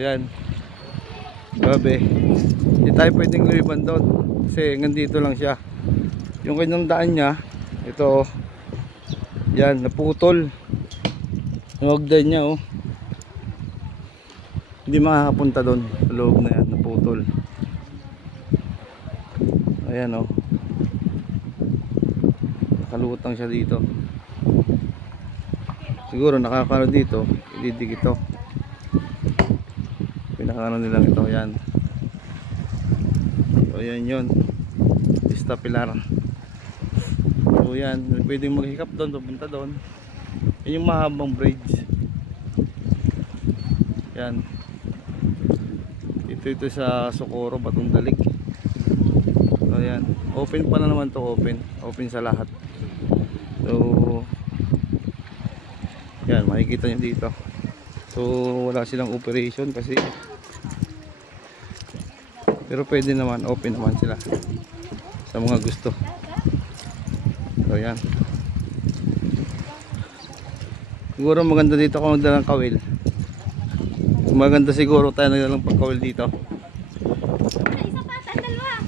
yan. Grabe. Hindi tayo pwedeng lumiban doon. Kasi hanggang dito lang siya. Yung kanyang daan niya, ito, yan, naputol. Yung hagdan niya, oh. Hindi makakapunta doon. Sa loob na yan, naputol. Ayan, oh. Nakalutang siya dito. Siguro nakakano dito, ididikit ito. Pinakano nilang ito, yan. So yan yun, Vista Pilar. So yan, pwedeng maghikap doon, papunta doon. Yan yung mahabang bridge. Yan. Ito sa Socorro, Batong Dalig. So yan, open pa na naman to, open sa lahat. So yan, makikita nyo dito. So wala silang operation kasi, pero pwede naman, open naman sila sa mga gusto. So yan, siguro maganda dito kung magdalang kawil. Maganda siguro tayo nagdalang pagkawil dito. Isa pa, dalawa.